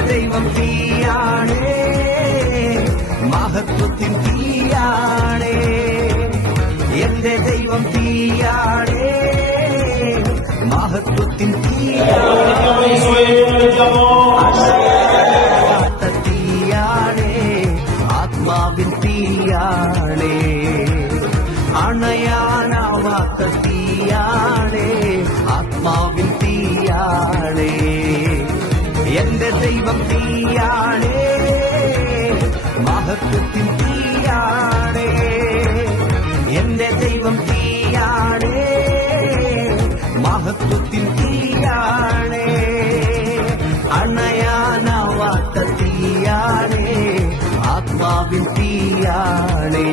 ദൈവം തീയാണേ. മഹത്വത്തിൻ തീയാണേ. എന്റെ ദൈവം തീയാണേ. മഹത്വത്തിൻ തീയാണേ. ആത്മാവിൻ തീയാണേ. അണയാനാവാത്ത തീയാണേ. ആത്മാവിൻ തീയാണേ. എന്റെ தெய்வம் தீயானே மகத்துவத்தின் தீயானே. எந்த தெய்வம் தீயானே மகத்துவத்தின் தீயானே. அணையான வார்த்த தீயானே ஆத்மாவின் தீயானே.